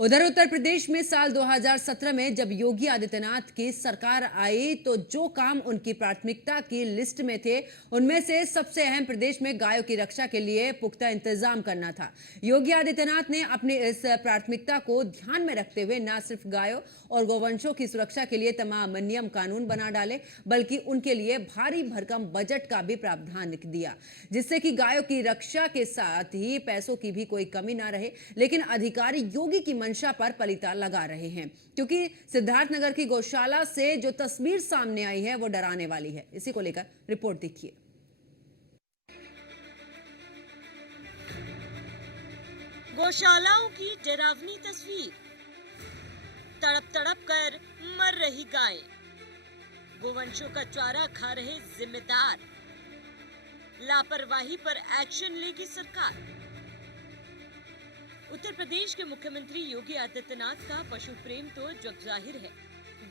उधर उत्तर प्रदेश में साल 2017 में जब योगी आदित्यनाथ की सरकार आई तो जो काम उनकी प्राथमिकता की लिस्ट में थे उनमें से सबसे अहम प्रदेश में गायों की रक्षा के लिए पुख्ता इंतजाम करना था। योगी आदित्यनाथ ने अपनी इस प्राथमिकता को ध्यान में रखते हुए न सिर्फ गायों और गौवंशों की सुरक्षा के लिए तमाम नियम कानून बना डाले बल्कि उनके लिए भारी भरकम बजट का भी प्रावधान दिया, जिससे कि गायों की रक्षा के साथ ही पैसों की भी कोई कमी ना रहे। लेकिन अधिकारी योगी की मंशा पर पलीता लगा रहे हैं, क्योंकि सिद्धार्थनगर की गौशाला से जो तस्वीर सामने आई है वो डराने वाली है। इसी को लेकर रिपोर्ट देखिए। गौशालाओं की डरावनी तस्वीर। तड़प तड़प कर मर रही गाय, गोवंशों का चारा खा रहे जिम्मेदार, लापरवाही पर एक्शन लेगी सरकार। उत्तर प्रदेश के मुख्यमंत्री योगी आदित्यनाथ का पशु प्रेम तो जग जाहिर है।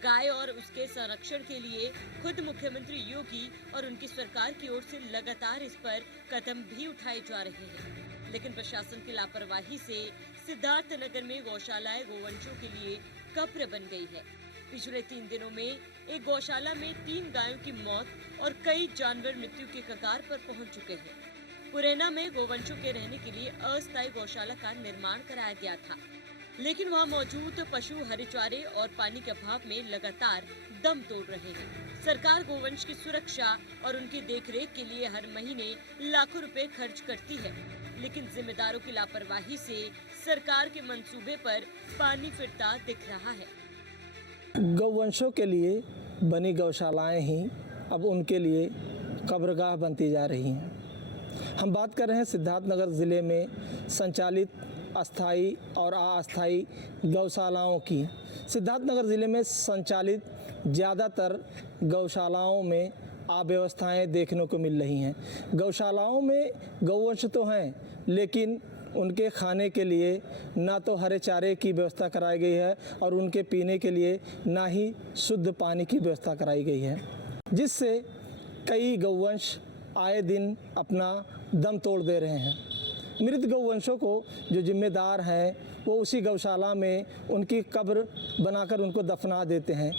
गाय और उसके संरक्षण के लिए खुद मुख्यमंत्री योगी और उनकी सरकार की ओर से लगातार इस पर कदम भी उठाए जा रहे हैं, लेकिन प्रशासन की लापरवाही से सिद्धार्थनगर में गौशालाएं गोवंशों के लिए कब्र बन गई है। पिछले 3 दिनों में एक गौशाला में 3 गायों की मौत और कई जानवर मृत्यु के कगार पर पहुंच चुके हैं। पुरैना में गोवंशों के रहने के लिए अस्थायी गौशाला का निर्माण कराया गया था, लेकिन वहां मौजूद पशु हरे चारे और पानी के अभाव में लगातार दम तोड़ रहे हैं। सरकार गोवंश की सुरक्षा और उनकी देखरेख के लिए हर महीने लाखों रुपए खर्च करती है, लेकिन जिम्मेदारों की लापरवाही से सरकार के मंसूबे पर पानी फिरता दिख रहा है। गौवंशों के लिए बनी गौशालाएं ही अब उनके लिए कब्रगाह बनती जा रही हैं। हम बात कर रहे हैं सिद्धार्थनगर ज़िले में संचालित अस्थाई और अस्थाई गौशालाओं की। सिद्धार्थनगर ज़िले में संचालित ज़्यादातर गौशालाओं में अव्यवस्थाएं देखने को मिल रही हैं। गौशालाओं में गौवंश तो हैं, लेकिन उनके खाने के लिए ना तो हरे चारे की व्यवस्था कराई गई है और उनके पीने के लिए ना ही शुद्ध पानी की व्यवस्था कराई गई है, जिससे कई गौवंश आए दिन अपना दम तोड़ दे रहे हैं। मृत गौवंशों को जो जिम्मेदार हैं वो उसी गौशाला में उनकी कब्र बनाकर उनको दफना देते हैं।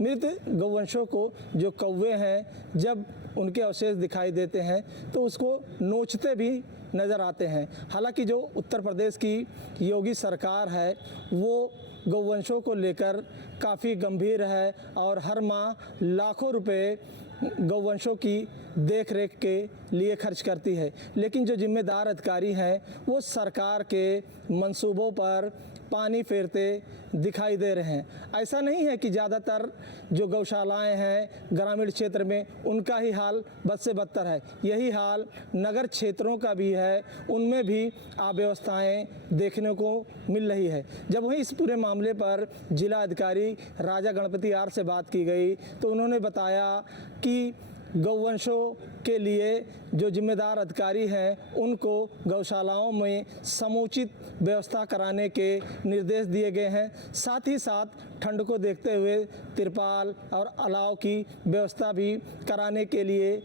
मृत गौवंशों को जो कौवे हैं जब उनके अवशेष दिखाई देते हैं तो उसको नोचते भी नज़र आते हैं। हालांकि जो उत्तर प्रदेश की योगी सरकार है वो गौवंशों को लेकर काफ़ी गंभीर है और हर माह लाखों रुपए गौवंशों की देख रेख के लिए खर्च करती है, लेकिन जो जिम्मेदार अधिकारी हैं वो सरकार के मंसूबों पर पानी फेरते दिखाई दे रहे हैं। ऐसा नहीं है कि ज़्यादातर जो गौशालाएं हैं ग्रामीण क्षेत्र में उनका ही हाल बद से बदतर है, यही हाल नगर क्षेत्रों का भी है, उनमें भी अव्यवस्थाएं देखने को मिल रही है। जब वहीं इस पूरे मामले पर जिला अधिकारी राजा गणपति आर से बात की गई तो उन्होंने बताया कि गौवंशों के लिए जो जिम्मेदार अधिकारी हैं उनको गौशालाओं में समुचित व्यवस्था कराने के निर्देश दिए गए हैं। साथ ही साथ ठंड को देखते हुए तिरपाल और अलाव की व्यवस्था भी कराने के लिए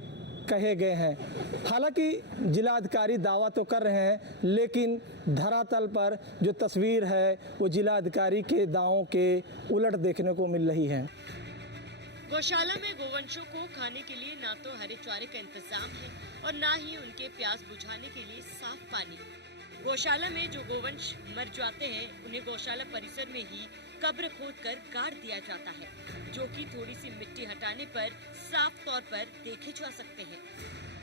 कहे गए हैं। हालांकि जिला अधिकारी दावा तो कर रहे हैं, लेकिन धरातल पर जो तस्वीर है वो जिला अधिकारी के दावों के उलट देखने को मिल रही है। गौशाला में गोवंशों को खाने के लिए ना तो हरे चारे का इंतजाम है और ना ही उनके प्यास बुझाने के लिए साफ पानी। गौशाला में जो गोवंश मर जाते हैं उन्हें गौशाला परिसर में ही कब्र खोदकर गाड़ दिया जाता है, जो कि थोड़ी सी मिट्टी हटाने पर साफ तौर पर देखे जा सकते हैं।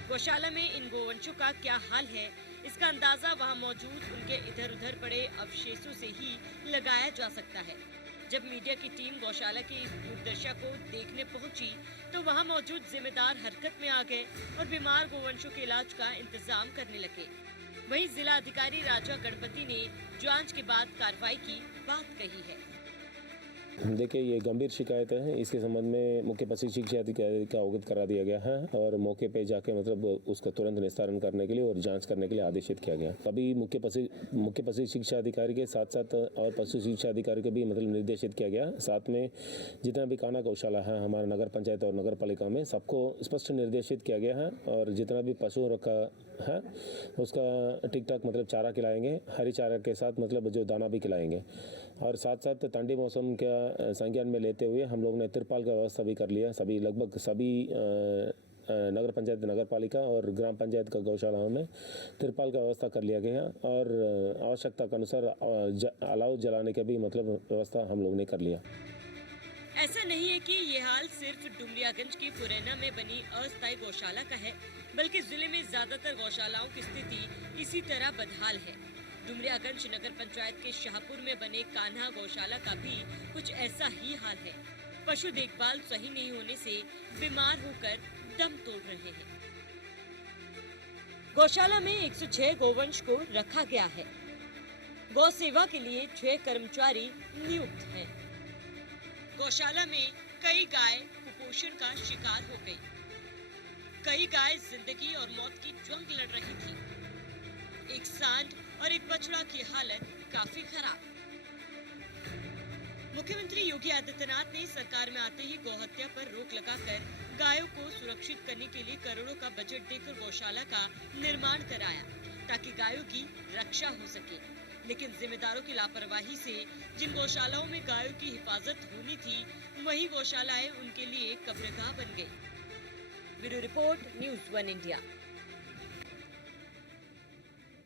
गौशाला में इन गोवंशों का क्या हाल है, इसका अंदाजा वहां मौजूद उनके इधर उधर पड़े अवशेषों से ही लगाया जा सकता है। जब मीडिया की टीम गौशाला की इस दुर्दशा को देखने पहुंची तो वहां मौजूद जिम्मेदार हरकत में आ गए और बीमार गोवंशों के इलाज का इंतजाम करने लगे। वहीं जिला अधिकारी राजा गणपति ने जांच के बाद कार्रवाई की बात कही है। देखिए, ये गंभीर शिकायतें हैं। इसके संबंध में मुख्य पशु शिक्षा अधिकारी का अवगत करा दिया गया है और मौके पे जाके मतलब उसका तुरंत निस्तारण करने के लिए और जांच करने के लिए आदेशित किया गया। अभी मुख्य पशु शिक्षा अधिकारी के साथ साथ और पशु शिक्षा अधिकारी को भी मतलब निर्देशित किया गया। साथ में जितना भी काना गौशाला है हमारे नगर पंचायत और नगर पालिका में सबको स्पष्ट निर्देशित किया गया है और जितना भी पशुओं का है उसका ठीक ठाक मतलब चारा खिलाएंगे, हरी चारा के साथ मतलब जो दाना भी खिलाएंगे। और साथ साथ ठंडी मौसम का संज्ञान में लेते हुए हम लोग ने तिरपाल का व्यवस्था भी कर लिया। सभी लगभग सभी नगर पंचायत, नगर पालिका और ग्राम पंचायत का गौशालाओं में तिरपाल का व्यवस्था कर लिया गया और आवश्यकता के अनुसार अलाव जलाने का भी मतलब व्यवस्था हम लोग ने कर लिया। ऐसा नहीं है कि ये हाल सिर्फ डुमरियागंज की पुरैना में बनी अस्थायी गौशाला का है, बल्कि जिले में ज्यादातर गौशालाओं की स्थिति इसी तरह बदहाल है। डुमरियागंज नगर पंचायत के शाहपुर में बने कान्हा गौशाला का भी कुछ ऐसा ही हाल है। पशु देखभाल सही नहीं होने से बीमार होकर दम तोड़ रहे हैं। गौशाला में 106 गोवंश को रखा गया है। गौ सेवा के लिए 6 कर्मचारी नियुक्त हैं। गौशाला में कई गाय कुपोषण का शिकार हो गई। कई गाय जिंदगी और मौत की जंग लड़ रही थी। एक सांड और एक बछड़ा की हालत काफी खराब। मुख्यमंत्री योगी आदित्यनाथ ने सरकार में आते ही गौहत्या पर रोक लगाकर गायों को सुरक्षित करने के लिए करोड़ों का बजट देकर गौशाला का निर्माण कराया ताकि गायों की रक्षा हो सके। लेकिन जिम्मेदारों की लापरवाही से जिन गौशालाओं में गायों की हिफाजत होनी थी, वही गौशालाएं उनके लिए कब्रगाह बन गई। Bureau report, news 1 India.